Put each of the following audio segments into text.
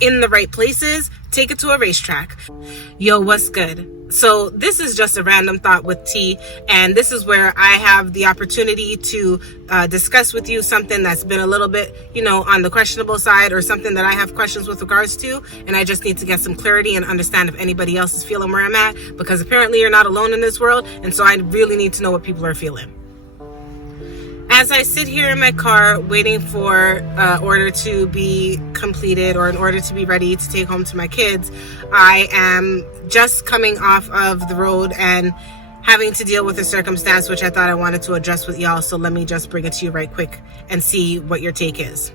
in the right places, take it to a racetrack. Yo, what's good? So this is just a random thought with T, and this is where I have the opportunity to discuss with you something that's been a little bit, on the questionable side, or something that I have questions with regards to, and I just need to get some clarity and understand if anybody else is feeling where I'm at, because apparently you're not alone in this world, and so I really need to know what people are feeling. As I sit here in my car waiting for order to be completed or an order to be ready to take home to my kids, I am just coming off of the road and having to deal with a circumstance which I thought I wanted to address with y'all. So let me just bring it to you right quick and see what your take is.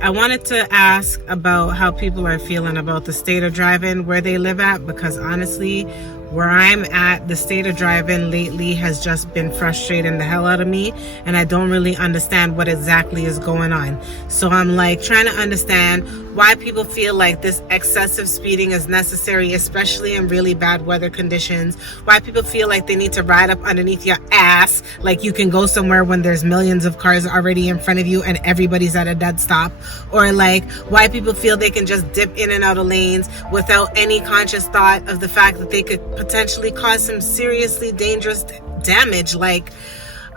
I wanted to ask about how people are feeling about the state of driving where they live at, because honestly, where I'm at, the state of driving lately has just been frustrating the hell out of me, and I don't really understand what exactly is going on. So I'm trying to understand why people feel like this excessive speeding is necessary, especially in really bad weather conditions. Why people feel like they need to ride up underneath your ass, like you can go somewhere when there's millions of cars already in front of you and everybody's at a dead stop. Or why people feel they can just dip in and out of lanes without any conscious thought of the fact that they could potentially cause some seriously dangerous damage.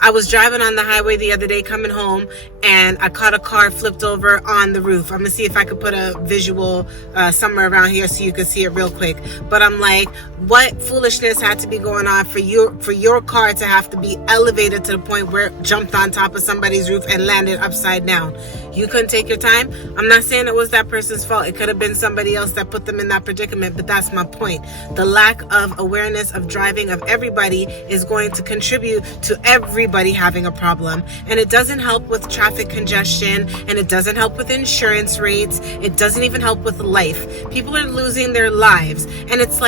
I was driving on the highway the other day coming home, and I caught a car flipped over on the roof. I'm gonna see if I could put a visual somewhere around here so you can see it real quick. But I'm like, what foolishness had to be going on for your car to have to be elevated to the point where it jumped on top of somebody's roof and landed upside down? You couldn't take your time? I'm not saying it was that person's fault. It could have been somebody else that put them in that predicament, but that's my point. The lack of awareness of driving of everybody is going to contribute to everybody having a problem. And it doesn't help with traffic congestion, and it doesn't help with insurance rates. It doesn't even help with life. People are losing their lives. And it's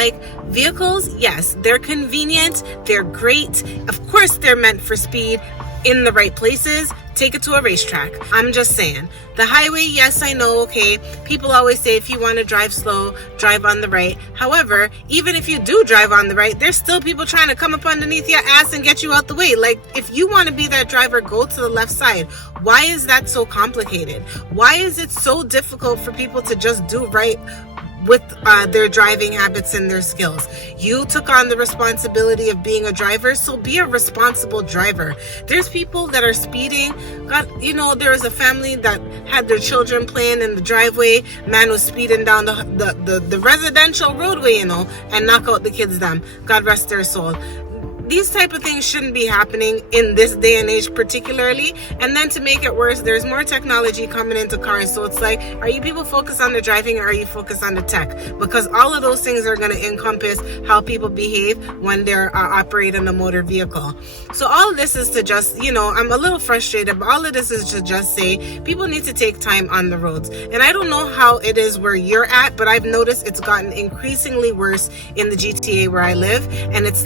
vehicles, yes, they're convenient, they're great. Of course, they're meant for speed in the right places. Take it to a racetrack. I'm just saying. The highway, yes, I know, okay. People always say if you want to drive slow, drive on the right. However, even if you do drive on the right, there's still people trying to come up underneath your ass and get you out the way. If you want to be that driver, go to the left side. Why is that so complicated? Why is it so difficult for people to just do right with their driving habits and their skills? You took on the responsibility of being a driver, so be a responsible driver. There's people that are speeding. There was a family that had their children playing in the driveway. Man was speeding down the residential roadway, and knock out the kids them. God rest their soul. These type of things shouldn't be happening in this day and age particularly. And then to make it worse, there's more technology coming into cars. So it's are you people focused on the driving, or are you focused on the tech? Because all of those things are going to encompass how people behave when they're operating a motor vehicle. So all of this is to just, I'm a little frustrated, but all of this is to just say people need to take time on the roads. And I don't know how it is where you're at, but I've noticed it's gotten increasingly worse in the GTA where I live. And it's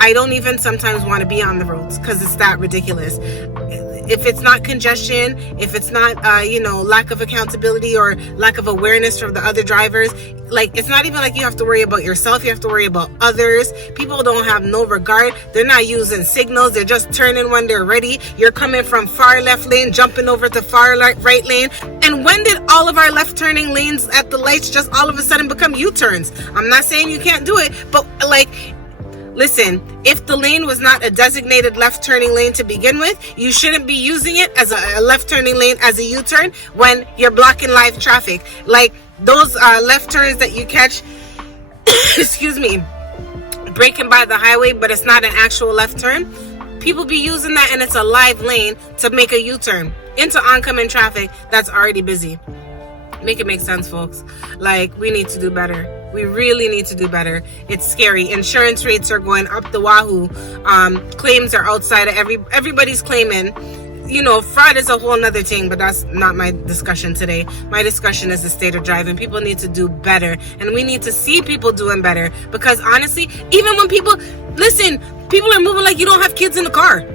I don't even sometimes want to be on the roads because it's that ridiculous. If it's not congestion, if it's not, lack of accountability or lack of awareness from the other drivers, it's not even you have to worry about yourself. You have to worry about others. People don't have no regard. They're not using signals. They're just turning when they're ready. You're coming from far left lane, jumping over to far right lane. And when did all of our left turning lanes at the lights just all of a sudden become U-turns? I'm not saying you can't do it, but listen, if the lane was not a designated left turning lane to begin with, you shouldn't be using it as a left turning lane as a U-turn when you're blocking live traffic. Those left turns that you catch, excuse me, braking by the highway, but it's not an actual left turn. People be using that, and it's a live lane to make a U-turn into oncoming traffic that's already busy. Make it make sense, folks. We need to do better. We really need to do better. It's scary. Insurance rates are going up the wahoo. Claims are outside of everybody's claiming. Fraud is a whole nother thing, but that's not my discussion today. My discussion is the state of driving. People need to do better, and we need to see people doing better, because honestly, even when people are moving like you don't have kids in the car.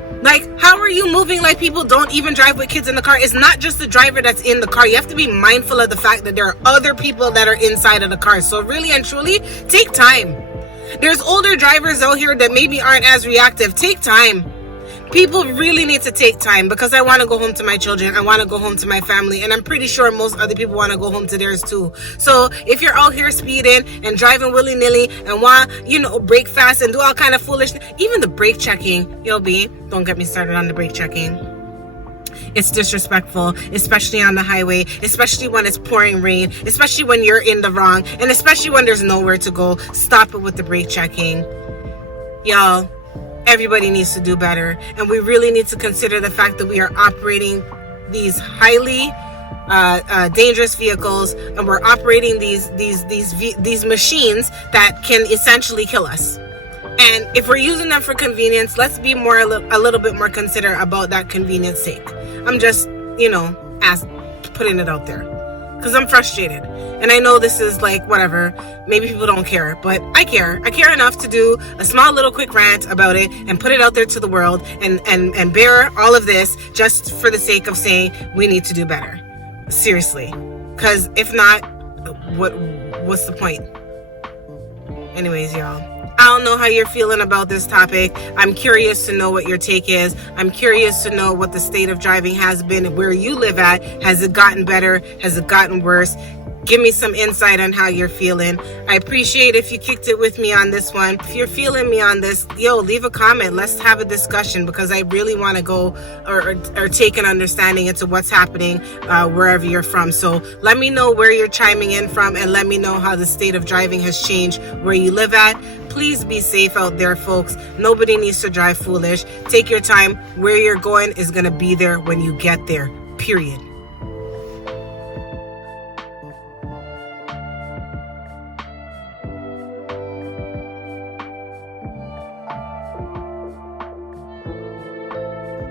How are you moving like people don't even drive with kids in the car? It's not just the driver that's in the car. You have to be mindful of the fact that there are other people that are inside of the car. So really and truly, take time. There's older drivers out here that maybe aren't as reactive. Take time. People really need to take time, because I want to go home to my children. I want to go home to my family. And I'm pretty sure most other people want to go home to theirs too. So if you're out here speeding and driving willy-nilly and want, brake fast and do all kind of foolish, even the brake checking, don't get me started on the brake checking. It's disrespectful, especially on the highway, especially when it's pouring rain, especially when you're in the wrong, and especially when there's nowhere to go. Stop it with the brake checking. Y'all, everybody needs to do better. And we really need to consider the fact that we are operating these highly dangerous vehicles, and we're operating these machines that can essentially kill us. And if we're using them for convenience, let's be a little bit more considerate about that convenience sake. I'm just, putting it out there, because I'm frustrated. And I know this is like, whatever, maybe people don't care, but I care. I care enough to do a small little quick rant about it and put it out there to the world and bear all of this just for the sake of saying we need to do better. Seriously. Because if not, what's the point? Anyways, y'all, I don't know how you're feeling about this topic. I'm curious to know what your take is. I'm curious to know what the state of driving has been, where you live at. Has it gotten better? Has it gotten worse? Give me some insight on how you're feeling. I appreciate if you kicked it with me on this one. If you're feeling me on this, leave a comment. Let's have a discussion, because I really want to go or take an understanding into what's happening wherever you're from. So let me know where you're chiming in from, and let me know how the state of driving has changed where you live at. Please be safe out there, folks. Nobody needs to drive foolish. Take your time. Where you're going is going to be there when you get there, period.